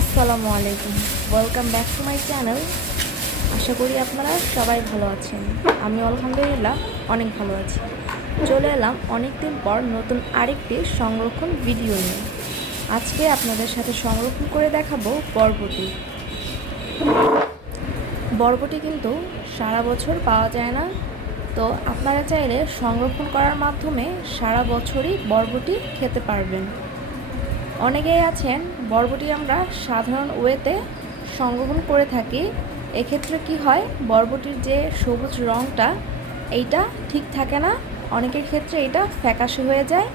আসসালামু আলাইকুম, welcome back to my channel. আশা করি আপনারা সবাই ভালো আছেন। আমি আলহামদুলিল্লাহ অনেক ভালো আছি। চলে এলাম অনেক দিন পর নতুন আরেকটি সংরক্ষণ ভিডিও নিয়ে। আজকে আপনাদের সাথে সংরক্ষণ করে দেখাবো বরবটি। বরবটি কিন্তু সারা বছর পাওয়া যায় না, তো আপনারা চাইলে সংরক্ষণ করার মাধ্যমে সারা বছরই বরবটি খেতে পারবেন। অনেকেই আছেন বরবটি আমরা সাধারণ ওয়েতে সংরক্ষণ করে থাকি। এক্ষেত্রে কি হয়, বরবটির যে সবুজ রঙটা এইটা ঠিক থাকে না, অনেকের ক্ষেত্রে এটা ফ্যাকাশে হয়ে যায়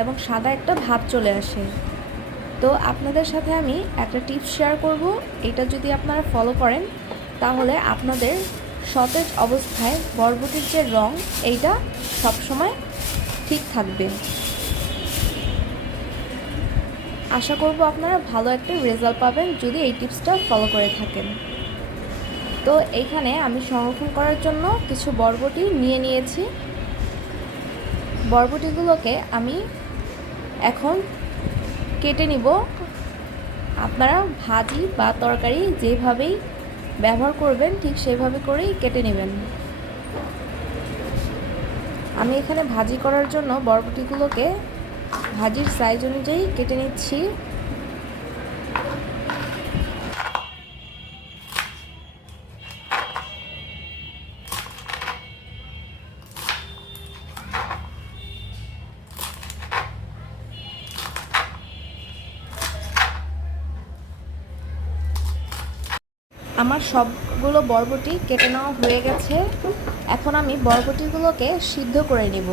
এবং সাদা একটা ভাব চলে আসে। তো আপনাদের সাথে আমি একটা টিপস শেয়ার করব। এটা যদি আপনারা ফলো করেন তাহলে আপনাদের সতেজ অবস্থায় বরবটির যে রং এইটা সবসময় ঠিক থাকবে। আশা করব আপনারা ভালো একটা রেজাল্ট পাবেন যদি এই টিপসটা ফলো করে থাকেন। তো এইখানে আমি সংরক্ষণ করার জন্য কিছু বরবটি নিয়ে নিয়েছি। বরবটিগুলোকে আমি এখন কেটে নিব। আপনারা ভাজি বা তরকারি যেভাবেই ব্যবহার করবেন ঠিক সেভাবে করেই কেটে নেবেন। আমি এখানে ভাজি করার জন্য বরবটিগুলোকে ভাজির সাইজ অনুযায়ী কেটে নিচ্ছি। আমার সবগুলো বরবটি কেটে নেওয়া হয়ে গেছে। এখন আমি বরবটিগুলোকে সিদ্ধ করে নেব।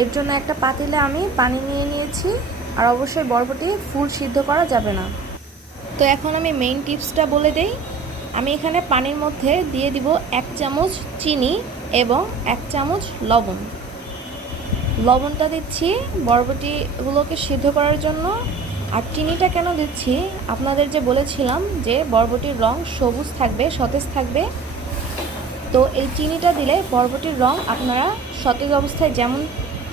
এর জন্য একটা পাতিলে আমি পানি নিয়ে নিয়েছি, আর অবশ্যই বরবটি ফুল সিদ্ধ করা যাবে না। তো এখন আমি মেইন টিপসটা বলে দেই। আমি এখানে পানির মধ্যে দিয়ে দিব 1 চামচ চিনি এবং 1 চামচ লবণ। লবণটা দিচ্ছি বরবটিগুলোকে সিদ্ধ করার জন্য। আর চিনিটা কেন দিচ্ছি, আপনাদের যে বলেছিলাম যে বরবটির রং সবুজ থাকবে, সতেজ থাকবে। তো এই চিনিটা দিলে বরবটির রং আপনারা সতেজ অবস্থায় যেমন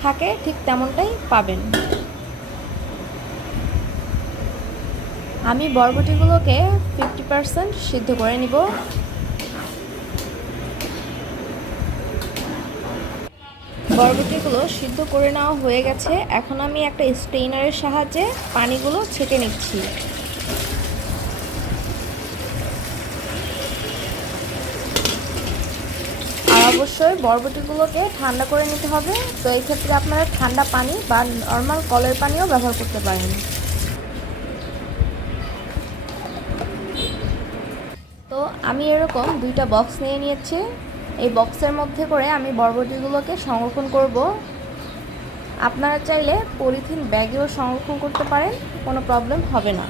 থাকে ঠিক তেমনটাই পাবেন। আমি বরবটিগুলোকে 50% সিদ্ধ করে নিব। বরবটিগুলো সিদ্ধ করে নেওয়া হয়ে গেছে। এখন আমি একটা স্ট্রেইনারের সাহায্যে পানিগুলো ছেঁকে নিচ্ছি। আর অবশ্যই বরবটিগুলোকে ঠান্ডা করে নিতে হবে। তো এই ক্ষেত্রে আপনারা ঠান্ডা পানি বা নর্মাল কলের পানিও ব্যবহার করতে পারেন। তো আমি এরকম 2টা বক্স নিয়ে নিয়েছি। এই বক্সের মধ্যে করে আমি বরবটিগুলোকে সংরক্ষণ করব। আপনারা চাইলে পলিথিন ব্যাগেও সংরক্ষণ করতে পারেন, কোনো প্রবলেম হবে না।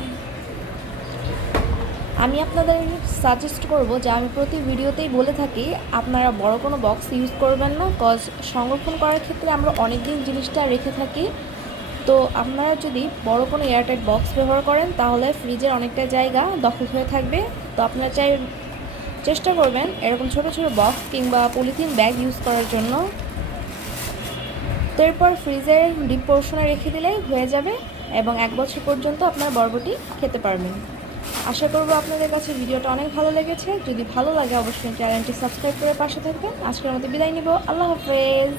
আমি আপনাদের সাজেস্ট করব যে আমি প্রতি ভিডিওতেই বলে থাকি আপনারা বড় কোনো বক্স ইউজ করবেন না, কজ সংরক্ষণ করার ক্ষেত্রে আমরা অনেক দিন জিনিসটা রেখে থাকি। তো আপনারা যদি বড় কোনো এয়ারটাইট বক্স ব্যবহার করেন তাহলে ফ্রিজের অনেকটা জায়গা দখল হয়ে থাকবে। তো আপনারা চেষ্টা করবেন এরকম ছোট ছোট বক্স কিংবা পলিথিন ব্যাগ ইউজ করার জন্য। তো এরপর ফ্রিজের ডিপ পোর্শনে রেখে দিলেই হয়ে যাবে এবং 1 বছর পর্যন্ত আপনারা বরবটি খেতে পারবেন। আশা করব আপনাদের কাছে ভিডিওটা অনেক ভালো লেগেছে। যদি ভালো লাগে অবশ্যই চ্যানেলটি সাবস্ক্রাইব করে পাশে থাকবেন। আজকের মতো বিদায় নিব। আল্লাহ হাফেজ।